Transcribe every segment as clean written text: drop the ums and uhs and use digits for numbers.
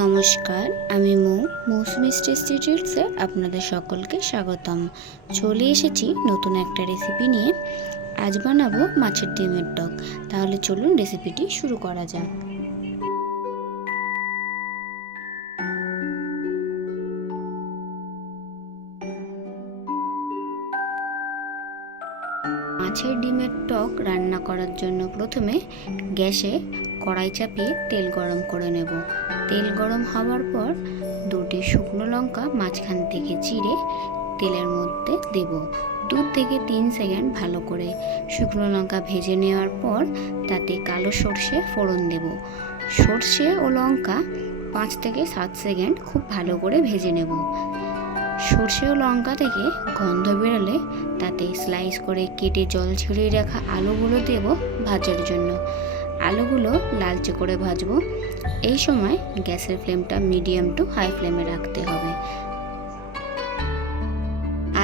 নমস্কার, আমি মৌসুমি টেস্টি ট্রিটসে আপনাদের সকলকে স্বাগতম। চলে এসেছি নতুন একটা রেসিপি নিয়ে। আজ বানাবো মাছের ডিমের টক। তাহলে চলুন রেসিপিটি শুরু করা যাক। মাছের ডিমের টক রান্না করার জন্য প্রথমে গ্যাসে কড়াই চাপিয়ে তেল গরম করে নেব। তেল গরম হওয়ার পর দুটি শুকনো লঙ্কা মাঝখান থেকে চিড়ে তেলের মধ্যে দেব। 2 থেকে 3 সেকেন্ড ভালো করে শুকনো লঙ্কা ভেজে নেওয়ার পর তাতে কালো সর্ষে ফোড়ন দেব। সর্ষে ও লঙ্কা 5 থেকে 7 সেকেন্ড খুব ভালো করে ভেজে নেব। সর্ষে ও লঙ্কা থেকে গন্ধ বেরোলে তাতে স্লাইস করে কেটে জল ঝরিয়ে রাখা আলুগুলো দেব ভাজার জন্য। আলুগুলো লালচে করে ভাজবো। এই সময় গ্যাসের ফ্লেমটা মিডিয়াম টু হাই ফ্লেমে রাখতে হবে।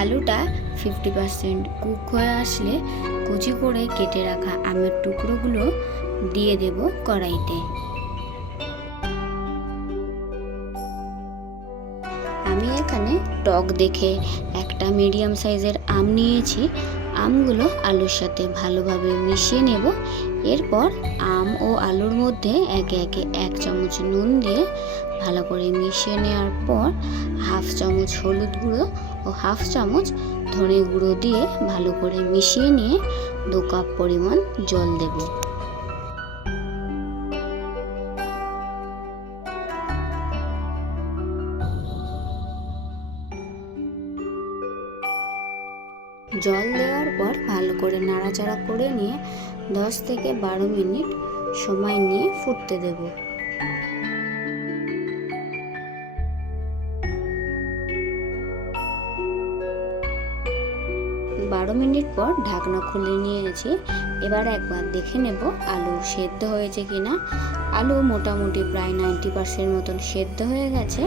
আলুটা 50% কুক হয়ে আসলে কুচি করে কেটে রাখা আমের টুকরোগুলো দিয়ে দেব কড়াইতে। আমি এখানে টক দেখে একটা মিডিয়াম সাইজের আম নিয়েছি। আমগুলো আলুর সাথে ভালোভাবে মিশিয়ে নেব। এরপর আম ও আলুর মধ্যে একে একে 1 চামচ নুন দিয়ে ভালো করে মিশিয়ে নেওয়ার পর হাফ চামচ হলুদ গুঁড়ো ও হাফ চামচ ধনে গুঁড়ো দিয়ে ভালো করে মিশিয়ে নিয়ে 2 কাপ পরিমাণ জল দেব। জল দেওয়ার পর ভালো করে নাড়াচাড়া করে নিয়ে 10 থেকে 12 মিনিট সময় নিয়ে ফুটতে দেব। 12 মিনিট পর ঢাকনা খুলে নিয়েছি। এবার একবার দেখে নেব আলু সেদ্ধ হয়েছে কিনা। আলু মোটামুটি প্রায় 90% মতন সেদ্ধ হয়ে গেছে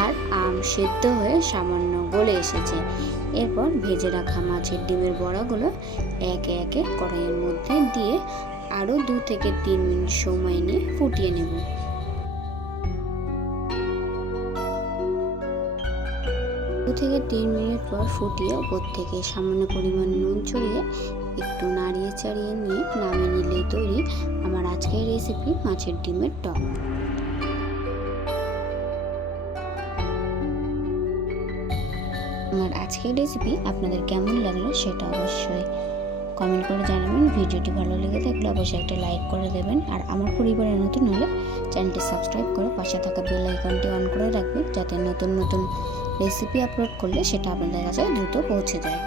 আর আম সেদ্ধ হয়ে সামান্য গলে এসেছে। এরপর ভেজে রাখা মাছের ডিমের বড়াগুলো একে একে কড়াইয়ের মধ্যে দিয়ে আরও 2 থেকে 3 মিনিট সময় নিয়ে ফুটিয়ে নেব। 2 থেকে 3 মিনিট পর ফুটিয়ে ওপর থেকে সামান্য পরিমাণ নুন ছড়িয়ে একটু নাড়িয়ে চাড়িয়ে নিয়ে নামিয়ে নিলেই তৈরি আমার আজকের রেসিপি মাছের ডিমের টক। আমার আজকের রেসিপি আপনাদের কেমন লাগলো সেটা অবশ্যই কমেন্ট করে জানাবেন। ভিডিওটি ভালো লেগে থাকলে অবশ্যই একটা লাইক করে দেবেন। আর আমার পরিবারে নতুন হলে চ্যানেলটি সাবস্ক্রাইব করে পাশে থাকা বেল আইকনটি অন করে রাখবেন, যাতে নতুন নতুন রেসিপি আপলোড করলে সেটা আপনাদের কাছে দ্রুত পৌঁছে যায়।